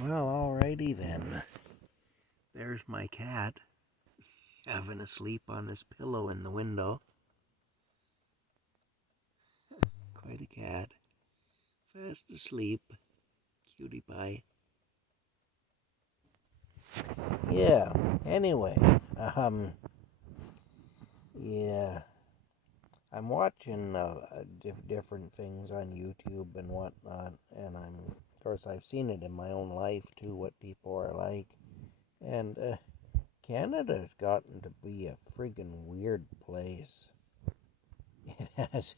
Well, alrighty then. There's my cat, having a sleep on his pillow in the window. Quite a cat. Fast asleep. Cutie pie. Yeah, anyway, yeah. I'm watching different things on YouTube and whatnot, and of course, I've seen it in my own life too, what people are like. And Canada's gotten to be a friggin' weird place. It has.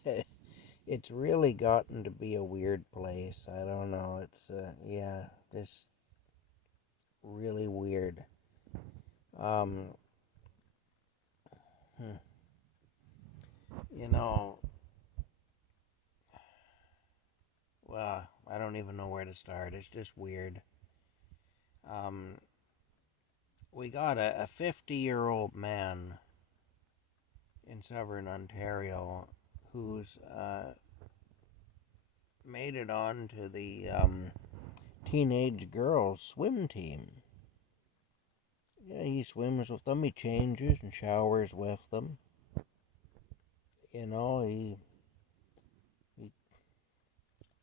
It's really gotten to be a weird place. I don't know. It's yeah, just really weird. Um, hmm, you know, well, I don't even know where to start. It's just weird. Um, we got a 50-year-old man in southern Ontario who's made it on to the teenage girls swim team. Yeah, he swims with them. He changes and showers with them. He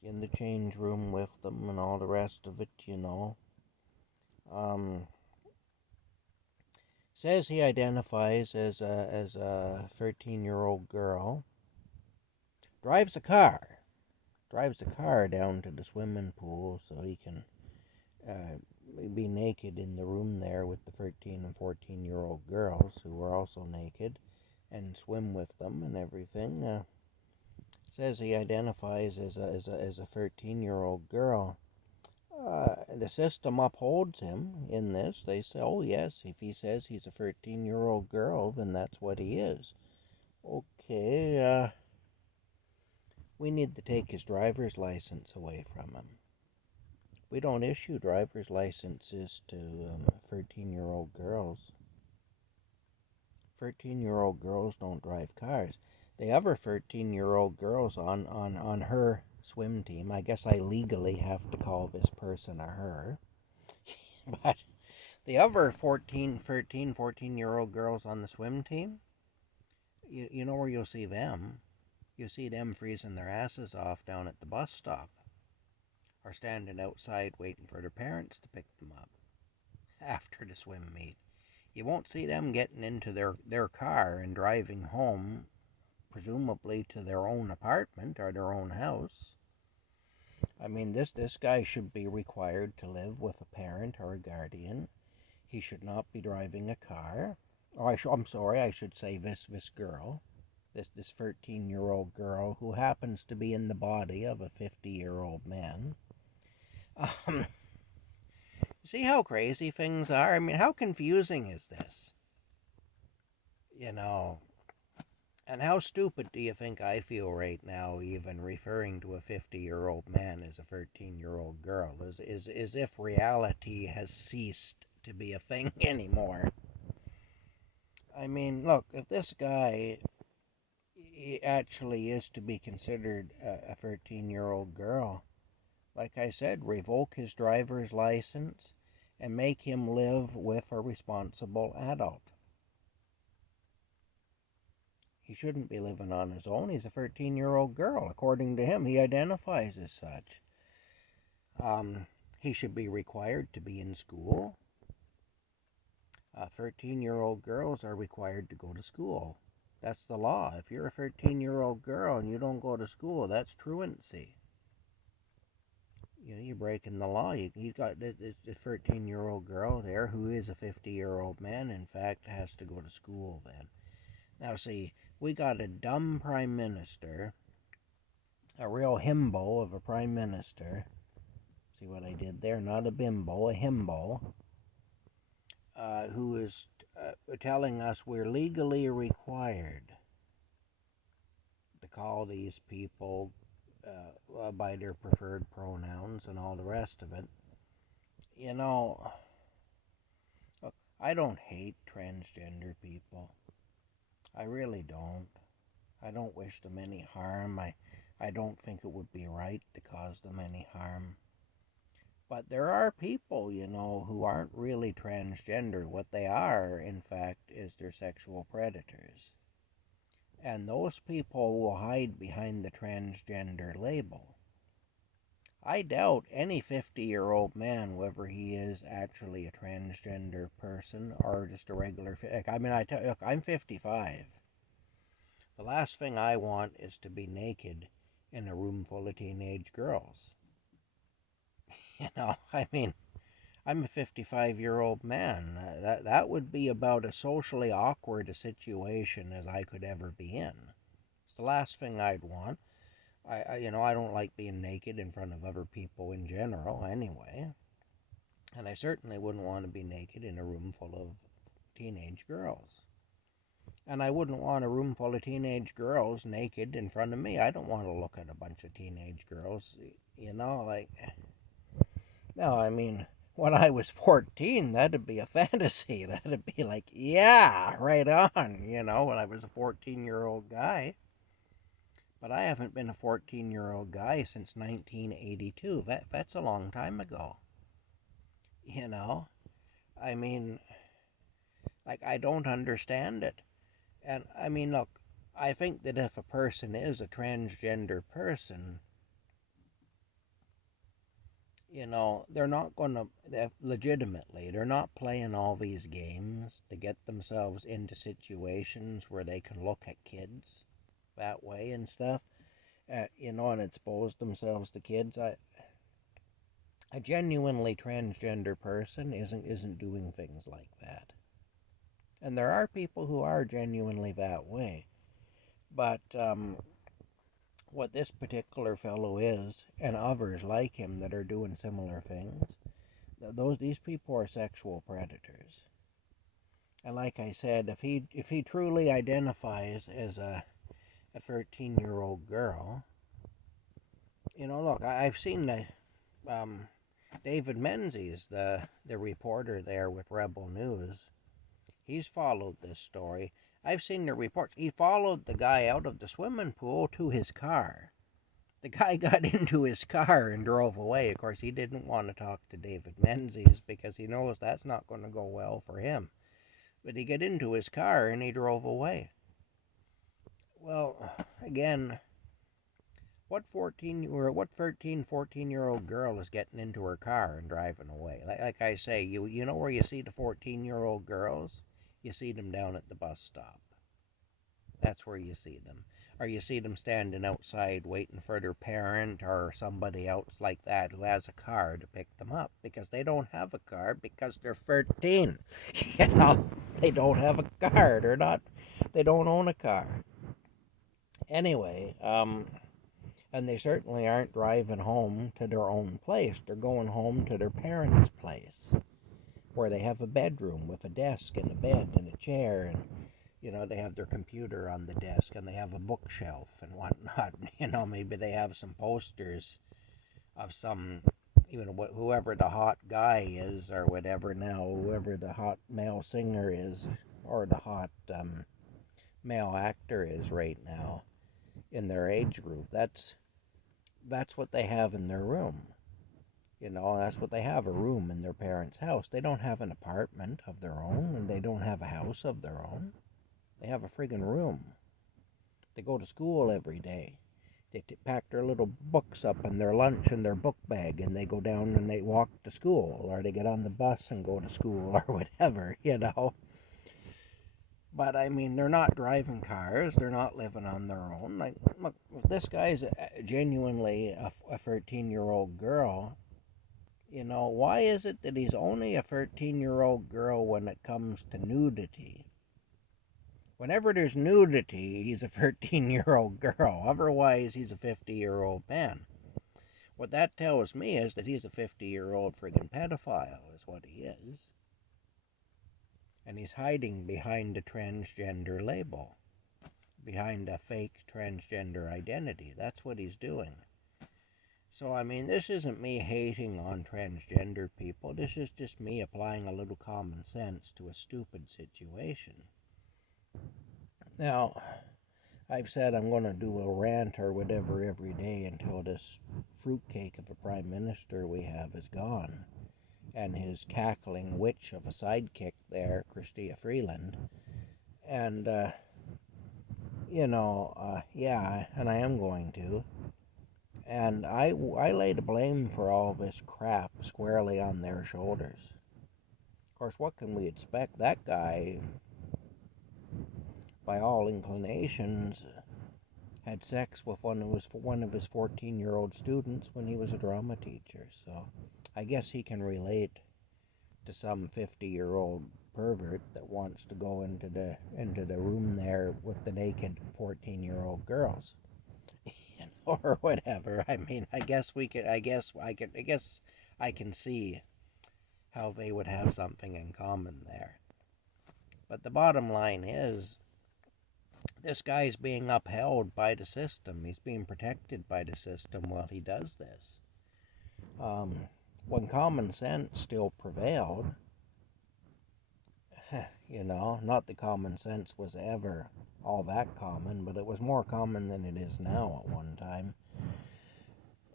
in the change room with them and all the rest of it. Um, Says he identifies as a 13-year-old girl. Drives a car down to the swimming pool so he can uh, be naked in the room there with the 13 and 14-year-old girls who are also naked and swim with them and everything. Says he identifies as a 13-year-old girl. The system upholds him in this. They say, oh, yes, if he says he's a 13-year-old girl, then that's what he is. Okay, we need to take his driver's license away from him. We don't issue driver's licenses to 13-year-old girls. 13-year-old girls don't drive cars. The other 13-year-old girls on her swim team, I guess I legally have to call this person a her, but the other 14, 13, 14-year-old girls on the swim team, you know where you'll see them? You'll see them freezing their asses off down at the bus stop or standing outside waiting for their parents to pick them up after the swim meet. You won't see them getting into their car and driving home, presumably to their own apartment or their own house. I mean, this guy should be required to live with a parent or a guardian. He should not be driving a car. I'm sorry, I should say this girl, this 13-year-old girl who happens to be in the body of a 50-year-old man. Um, See how crazy things are? I mean, how confusing is this? You know, and how stupid do you think I feel right now, even referring to a 50-year-old man as a 13-year-old girl? As if reality has ceased to be a thing anymore. I mean, look, if this guy actually is to be considered a 13-year-old girl, like I said, revoke his driver's license and make him live with a responsible adult. He shouldn't be living on his own. He's a 13-year-old girl. According to him, he identifies as such. He should be required to be in school. 13-year-old girls are required to go to school. That's the law. If you're a 13-year-old girl and you don't go to school, that's truancy. You're breaking the law. He's got this 13-year-old girl there who is a 50-year-old man, in fact, has to go to school then. Now, see, we got a dumb prime minister, a real himbo of a prime minister. See what I did there? Not a bimbo, a himbo, who is telling us we're legally required to call these people by their preferred pronouns and all the rest of it. You know, look, I don't hate transgender people. I really don't. I don't wish them any harm. I don't think it would be right to cause them any harm. But there are people, who aren't really transgender. What they are, in fact, is they're sexual predators. And those people will hide behind the transgender label. I doubt any 50-year-old man, whether he is actually a transgender person or just a regular. I mean, look, I'm 55. The last thing I want is to be naked in a room full of teenage girls. I mean, I'm a 55-year-old man. That would be about as socially awkward a situation as I could ever be in. It's the last thing I'd want. I don't like being naked in front of other people in general anyway. And I certainly wouldn't want to be naked in a room full of teenage girls. And I wouldn't want a room full of teenage girls naked in front of me. I don't want to look at a bunch of teenage girls, like. No, I mean, when I was 14, that'd be a fantasy. That'd be like, yeah, right on, when I was a 14-year-old guy. But I haven't been a 14-year-old guy since 1982. That's a long time ago. I mean, like, I don't understand it. And I mean, look, I think that if a person is a transgender person, they're not going to, legitimately, they're not playing all these games to get themselves into situations where they can look at kids that way and stuff, and expose themselves to kids. A genuinely transgender person isn't doing things like that. And there are people who are genuinely that way. But what this particular fellow is, and others like him that are doing similar things, these people are sexual predators. And like I said, if he truly identifies as a 13-year-old girl, look, I've seen the David Menzies, the reporter there with Rebel News. He's followed this story. I've seen the reports. He followed the guy out of the swimming pool to his car. The guy got into his car and drove away. Of course, he didn't want to talk to David Menzies because he knows that's not going to go well for him. But he got into his car and he drove away. Well, again, what 13, 14-year-old girl is getting into her car and driving away? Like I say, you know where you see the 14-year-old girls? You see them down at the bus stop. That's where you see them. Or you see them standing outside waiting for their parent or somebody else like that who has a car to pick them up, because they don't have a car because they're 13. They don't have a car. They don't own a car. Anyway, and they certainly aren't driving home to their own place. They're going home to their parents' place, where they have a bedroom with a desk and a bed and a chair, and they have their computer on the desk and they have a bookshelf and whatnot. Maybe they have some posters of some, whoever the hot guy is or whatever now, whoever the hot male singer is or the hot male actor is right now in their age group. That's what they have in their room. That's what they have, a room in their parents' house. They don't have an apartment of their own, and they don't have a house of their own. They have a friggin' room. They go to school every day. They pack their little books up in their lunch in their book bag, and they go down and they walk to school, or they get on the bus and go to school, or whatever, But I mean, they're not driving cars. They're not living on their own. Like, look, if this guy's genuinely a 13-year-old girl, why is it that he's only a 13-year-old girl when it comes to nudity? Whenever there's nudity, he's a 13-year-old girl. Otherwise, he's a 50-year-old man. What that tells me is that he's a 50-year-old friggin' pedophile, is what he is. And he's hiding behind a transgender label, behind a fake transgender identity. That's what he's doing. So, I mean, this isn't me hating on transgender people. This is just me applying a little common sense to a stupid situation. Now, I've said I'm going to do a rant or whatever every day until this fruitcake of a prime minister we have is gone, and his cackling witch of a sidekick there, Chrystia Freeland. And, yeah, and I am going to. And I lay the blame for all this crap squarely on their shoulders. Of course, what can we expect? That guy, by all inclinations, had sex with one of his 14-year-old students when he was a drama teacher. So I guess he can relate to some 50-year-old pervert that wants to go into the room there with the naked 14-year-old girls, or whatever. I mean, I guess I can see how they would have something in common there. But the bottom line is, this guy's being upheld by the system. He's being protected by the system while he does this. When common sense still prevailed, not that common sense was ever all that common, but it was more common than it is now at one time.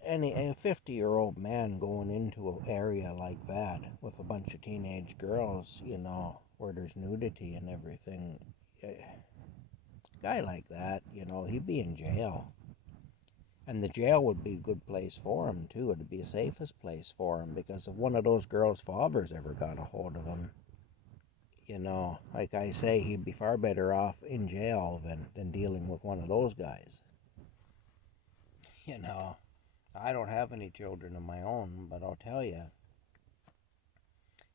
A 50-year-old man going into an area like that with a bunch of teenage girls, where there's nudity and everything, a guy like that, he'd be in jail. And the jail would be a good place for him, too. It'd be the safest place for him, because if one of those girls' fathers ever got a hold of him, like I say, he'd be far better off in jail than dealing with one of those guys. I don't have any children of my own, but I'll tell you,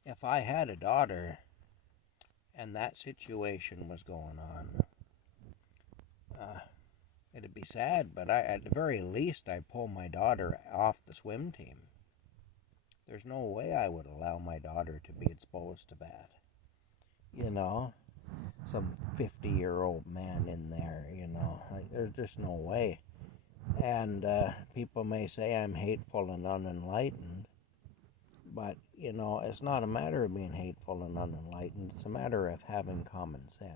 if I had a daughter and that situation was going on, it'd be sad, but at the very least, I'd pull my daughter off the swim team. There's no way I would allow my daughter to be exposed to that. Some 50-year-old man in there, like, there's just no way. And people may say I'm hateful and unenlightened, but, it's not a matter of being hateful and unenlightened. It's a matter of having common sense.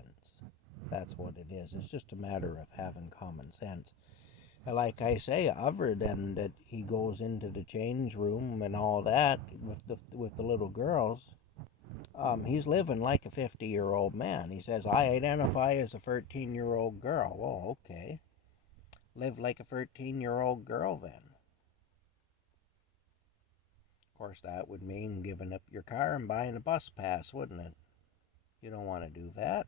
That's what it is. It's just a matter of having common sense. Like I say, other than that he goes into the change room and all that with the little girls, he's living like a 50-year-old man. He says, I identify as a 13-year-old girl. Well, okay. Live like a 13-year-old girl then. Of course, that would mean giving up your car and buying a bus pass, wouldn't it? You don't want to do that.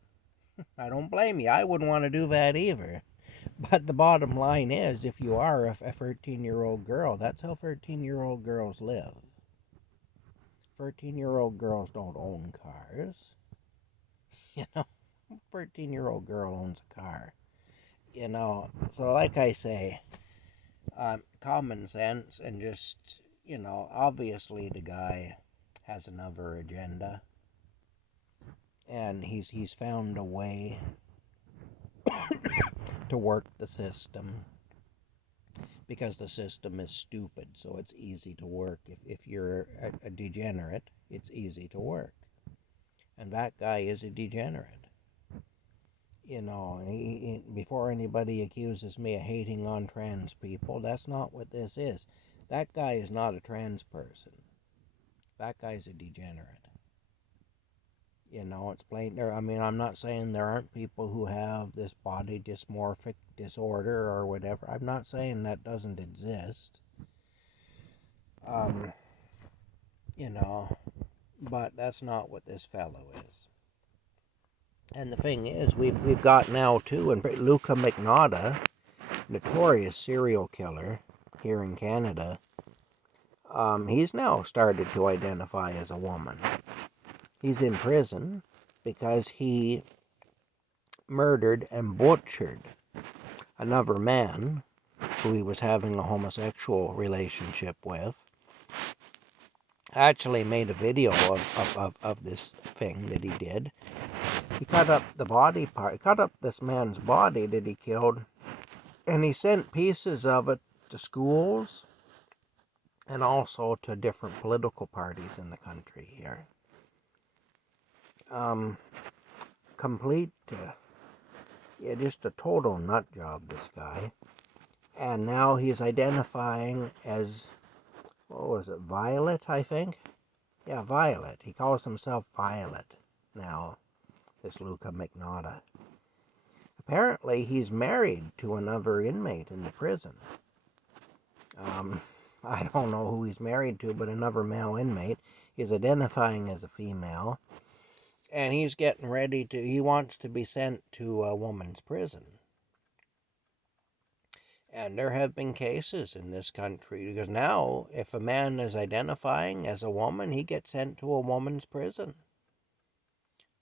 I don't blame you. I wouldn't want to do that either. But the bottom line is, if you are a 13-year-old girl, that's how 13-year-old girls live. 13-year-old girls don't own cars. 13-year-old girl owns a car. So like I say, common sense and just, obviously the guy has another agenda. And he's found a way to work the system, because the system is stupid, so it's easy to work. If you're a degenerate, it's easy to work. And that guy is a degenerate. Before anybody accuses me of hating on trans people, that's not what this is. That guy is not a trans person. That guy's a degenerate. It's plain there. I mean, I'm not saying there aren't people who have this body dysmorphic disorder or whatever. I'm not saying that doesn't exist. But that's not what this fellow is. And the thing is, we've got now too, and Luca Magnotta, notorious serial killer here in Canada, he's now started to identify as a woman. He's in prison because he murdered and butchered another man who he was having a homosexual relationship with. Actually made a video of this thing that he did. He cut up the body part, cut up this man's body that he killed, and he sent pieces of it to schools and also to different political parties in the country here. Complete Yeah, just a total nut job, this guy. And now he's identifying as, what was it, Violet, I think? Yeah, Violet. He calls himself Violet now, this Luca Magnotta. Apparently, he's married to another inmate in the prison. I don't know who he's married to, but another male inmate. He's identifying as a female. And he's getting ready to, he wants to be sent to a woman's prison. And there have been cases in this country, because now, if a man is identifying as a woman, he gets sent to a woman's prison.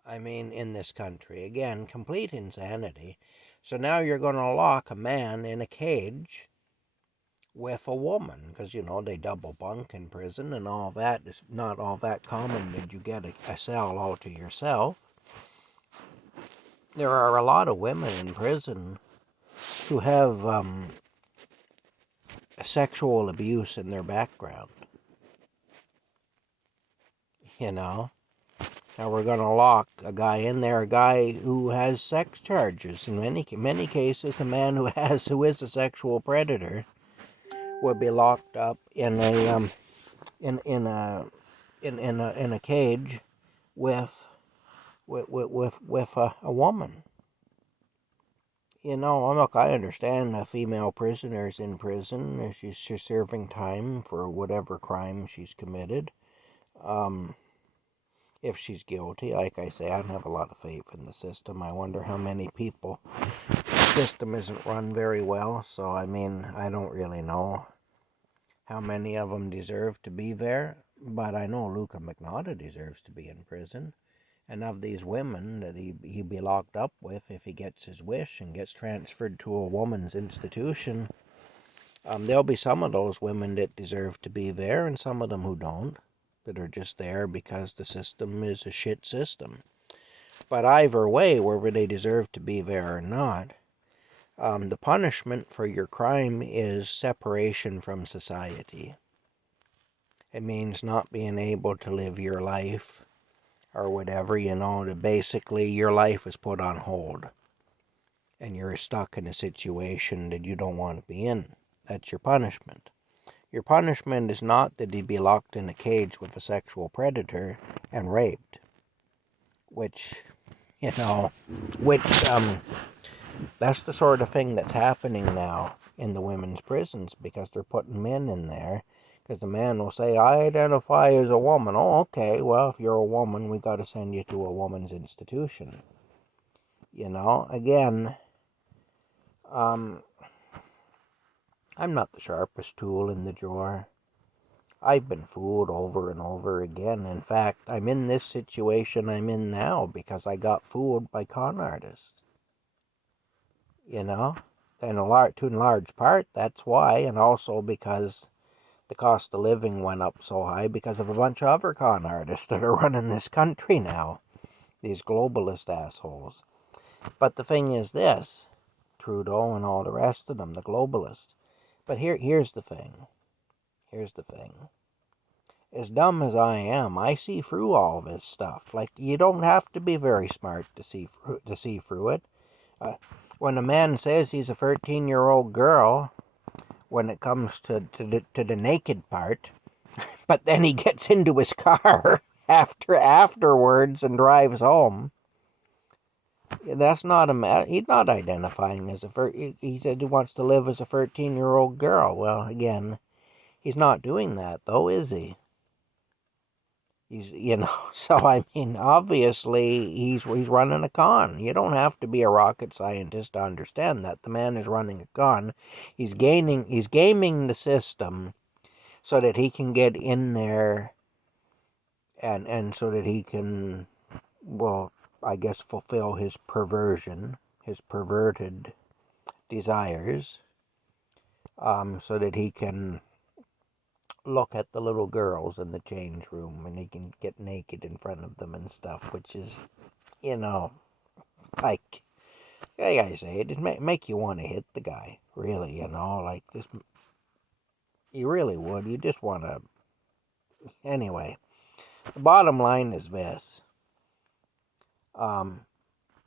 I mean, in this country. Again, complete insanity. So now you're going to lock a man in a cage with a woman, because, they double bunk in prison and all that. It's not all that common that you get a cell all to yourself. There are a lot of women in prison who have sexual abuse in their background. Now we're going to lock a guy in there, a guy who has sex charges. In many cases, a man who is a sexual predator would be locked up in a cage with a woman. Look, I understand a female prisoner's in prison. She's serving time for whatever crime she's committed. If she's guilty, like I say, I don't have a lot of faith in the system. I wonder how many people, the system isn't run very well, so I don't really know how many of them deserve to be there, but I know Luca Magnotta deserves to be in prison. And of these women that he'd be locked up with, if he gets his wish and gets transferred to a woman's institution, there'll be some of those women that deserve to be there and some of them who don't, that are just there because the system is a shit system. But either way, whether they deserve to be there or not, the punishment for your crime is separation from society. It means not being able to live your life or whatever, that basically your life is put on hold and you're stuck in a situation that you don't want to be in. That's your punishment. Your punishment is not that he'd be locked in a cage with a sexual predator and raped, which, that's the sort of thing that's happening now in the women's prisons, because they're putting men in there. Because the man will say, I identify as a woman. Oh, okay, well, if you're a woman, we got to send you to a woman's institution. Again, I'm not the sharpest tool in the drawer. I've been fooled over and over again. In fact, I'm in this situation I'm in now because I got fooled by con artists. And to a large part, that's why, and also because the cost of living went up so high because of a bunch of other con artists that are running this country now. These globalist assholes. But the thing is this, Trudeau and all the rest of them, the globalists. But here's the thing. As dumb as I am, I see through all this stuff. Like, you don't have to be very smart to see through it. When a man says he's a 13-year-old girl, when it comes to the naked part, but then he gets into his car afterwards and drives home. That's not he's not identifying as he said he wants to live as a 13-year-old girl. Well, again, he's not doing that, though, is he? So obviously he's running a con. You don't have to be a rocket scientist to understand that. The man is running a con. He's gaming the system so that he can get in there and so that he can, well, I guess, fulfill his perversion, his perverted desires, so that he can look at the little girls in the change room and he can get naked in front of them and stuff, which is, like I say, it make you want to hit the guy, really, like this. You really would. You just want to. Anyway, the bottom line is this.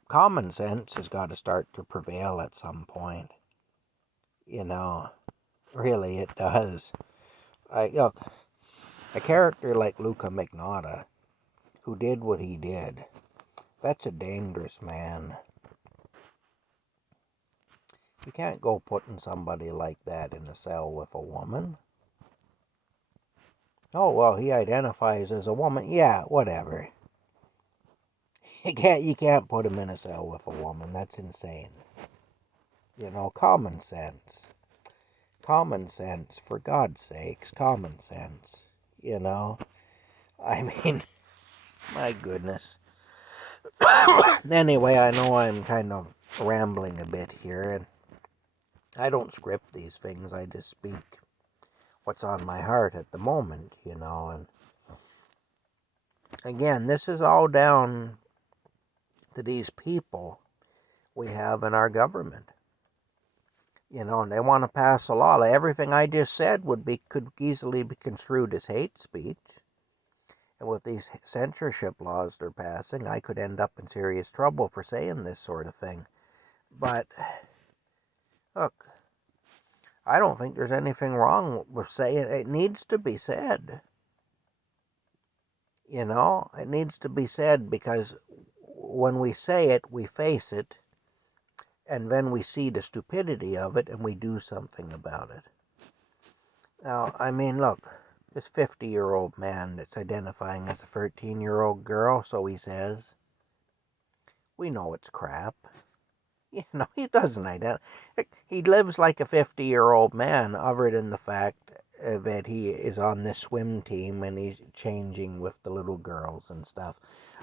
common sense has got to start to prevail at some point. Really it does. Look, a character like Luca Magnotta, who did what he did, that's a dangerous man. You can't go putting somebody like that in a cell with a woman. Oh, well, he identifies as a woman. Yeah, whatever. You can't put him in a cell with a woman. That's insane. Common sense. Common sense, for God's sakes, common sense. I mean, my goodness. Anyway, I know I'm kind of rambling a bit here, and I don't script these things. I just speak what's on my heart at the moment, and again, this is all down to these people we have in our government. And they want to pass a law. Everything I just said could easily be construed as hate speech. And with these censorship laws they're passing, I could end up in serious trouble for saying this sort of thing. But look, I don't think there's anything wrong with saying it. It needs to be said. It needs to be said, because when we say it, we face it, and then we see the stupidity of it and we do something about it. Now, I mean, look, this 50-year-old man that's identifying as a 13-year-old girl, so he says, we know it's crap. He doesn't identify. He lives like a 50-year-old man, other than the fact that he is on this swim team and he's changing with the little girls and stuff.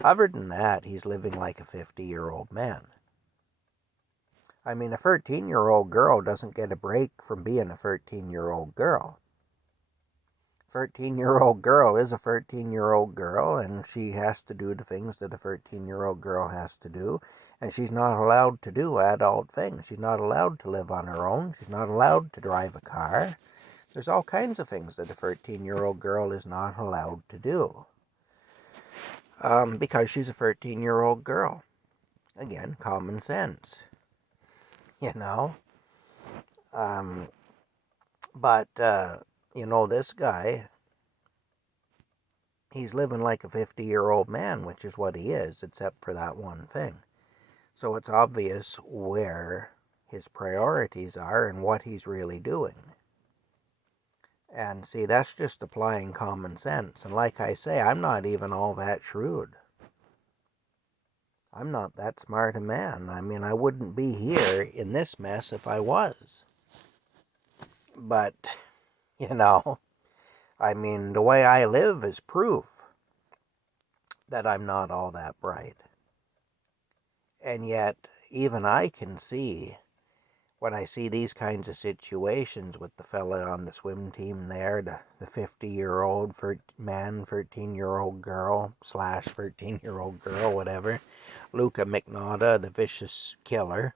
Other than that, he's living like a 50-year-old man. I mean, a 13-year-old girl doesn't get a break from being a 13-year-old girl. 13-year-old girl is a 13-year-old girl, and she has to do the things that a 13-year-old girl has to do, and she's not allowed to do adult things. She's not allowed to live on her own. She's not allowed to drive a car. There's all kinds of things that a 13-year-old girl is not allowed to do, because she's a 13-year-old girl. Again, common sense. But this guy, he's living like a 50-year-old man, which is what he is, except for that one thing. So it's obvious where his priorities are and what he's really doing. And see, that's just applying common sense. And like I say, I'm not even all that shrewd. I'm not that smart a man. I mean, I wouldn't be here in this mess if I was. But, I mean, the way I live is proof that I'm not all that bright. And yet, even I can see, when I see these kinds of situations with the fella on the swim team there, the 50-year-old man, 13-year-old girl, / 13-year-old girl, whatever, Luca Magnotta, the vicious killer,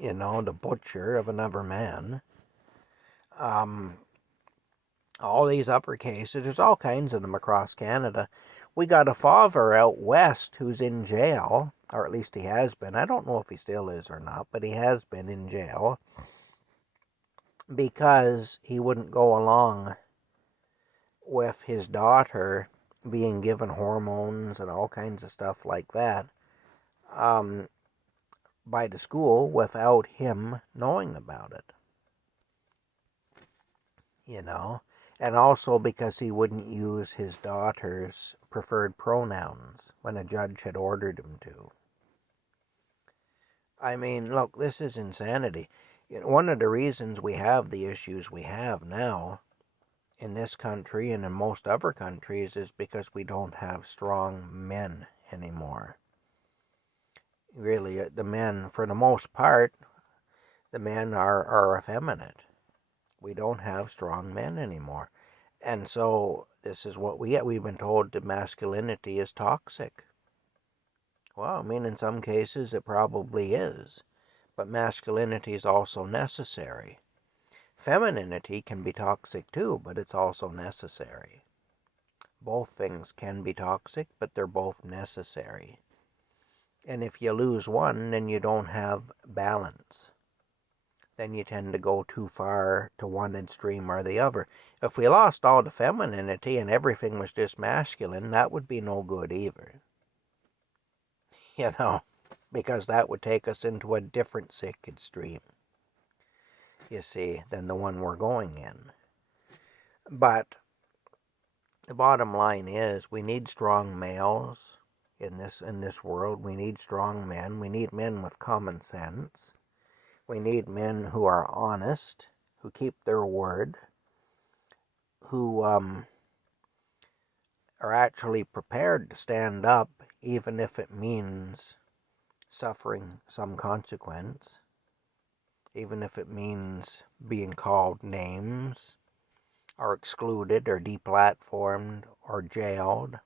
the butcher of another man. All these upper cases, there's all kinds of them across Canada. We got a father out west who's in jail, or at least he has been. I don't know if he still is or not, but he has been in jail because he wouldn't go along with his daughter being given hormones and all kinds of stuff like that by the school without him knowing about it. And also because he wouldn't use his daughter's preferred pronouns when a judge had ordered him to. I mean, look, this is insanity. One of the reasons we have the issues we have now in this country and in most other countries is because we don't have strong men anymore. Really, the men, for the most part, the men are effeminate. We don't have strong men anymore. And so this is what we get. We've been told that masculinity is toxic. Well, I mean, in some cases it probably is. But masculinity is also necessary. Femininity can be toxic too, but it's also necessary. Both things can be toxic, but they're both necessary. And if you lose one, then you don't have balance. Then you tend to go too far to one extreme or the other. If we lost all the femininity and everything was just masculine, that would be no good either. You know, because that would take us into a different sick extreme, you see, than the one we're going in. But the bottom line is we need strong males in this world. We need strong men. We need men with common sense. We need men who are honest, who keep their word, who are actually prepared to stand up, even if it means suffering some consequence, even if it means being called names, or excluded, or deplatformed, or jailed,